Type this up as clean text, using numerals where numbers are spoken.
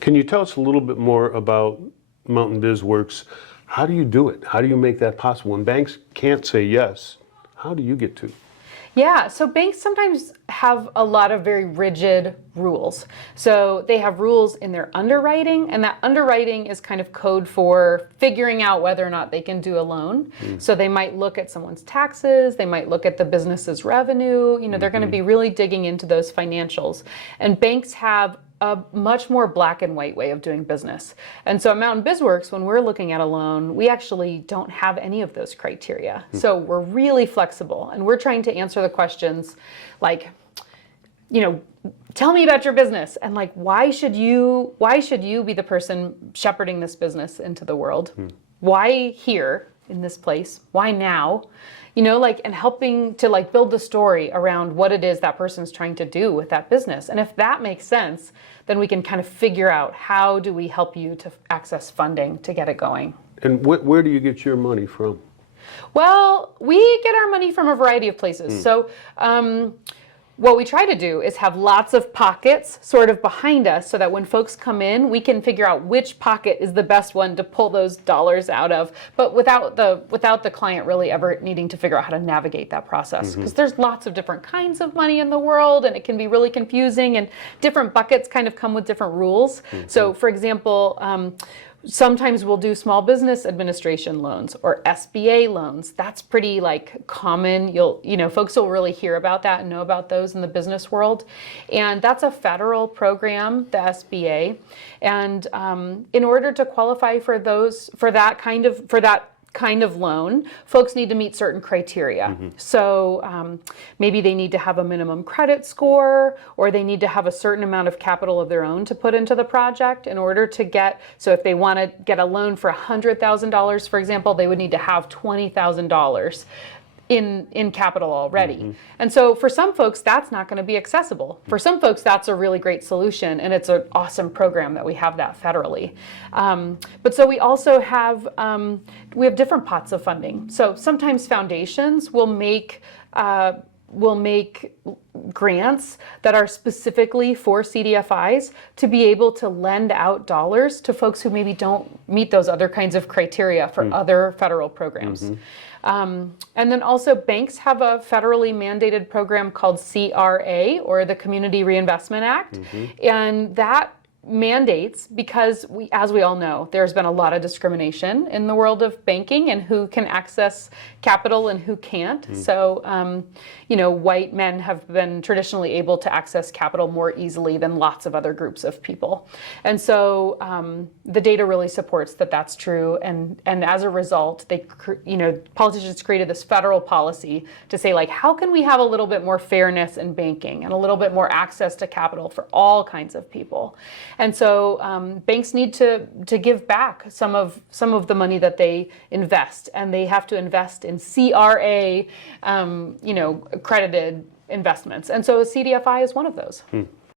Can you tell us a little bit more about Mountain Biz Works? How do you do it? How do you make that possible? When banks can't say yes, how do you get to? Yeah, so banks sometimes have a lot of very rigid rules. So they have rules in their underwriting, and that underwriting is kind of code for figuring out whether or not they can do a loan. So they might look at someone's taxes, they might look at the business's revenue, they're going to be really digging into those financials. And banks have a much more black and white way of doing business. And so at Mountain BizWorks, when we're looking at a loan, we actually don't have any of those criteria. So we're really flexible, and we're trying to answer the questions like, tell me about your business, and like, why should you be the person shepherding this business into the world? Why here in this place? Why now? And helping to build the story around what it is that person's trying to do with that business. And if that makes sense, then we can kind of figure out how do we help you to access funding to get it going. And where do you get your money from? Well, we get our money from a variety of places. So what we try to do is have lots of pockets sort of behind us so that when folks come in, we can figure out which pocket is the best one to pull those dollars out of, but without the client really ever needing to figure out how to navigate that process. Because there's lots of different kinds of money in the world, and it can be really confusing, and different buckets kind of come with different rules. So for example, sometimes we'll do small business administration loans or SBA loans. That's pretty common. Folks will really hear about that and know about those in the business world. And that's a federal program, the SBA. And in order to qualify for that kind of loan, folks need to meet certain criteria. So maybe they need to have a minimum credit score, or they need to have a certain amount of capital of their own to put into the project in order to get, so if they want to get a loan for $100,000, for example, they would need to have $20,000 in capital already. And so for some folks, that's not going to be accessible. For some folks, that's a really great solution, and it's an awesome program that we have that federally. But so we also have, we have different pots of funding. So sometimes foundations will make grants that are specifically for CDFIs to be able to lend out dollars to folks who maybe don't meet those other kinds of criteria for other federal programs. And then also banks have a federally mandated program called CRA, or the Community Reinvestment Act. And that mandates, because as we all know, there's been a lot of discrimination in the world of banking and who can access capital and who can't. So, white men have been traditionally able to access capital more easily than lots of other groups of people. And so the data really supports that that's true. And as a result, politicians created this federal policy to say, how can we have a little bit more fairness in banking and a little bit more access to capital for all kinds of people? And so banks need to give back some of the money that they invest, and they have to invest in CRA, accredited investments. And so a CDFI is one of those.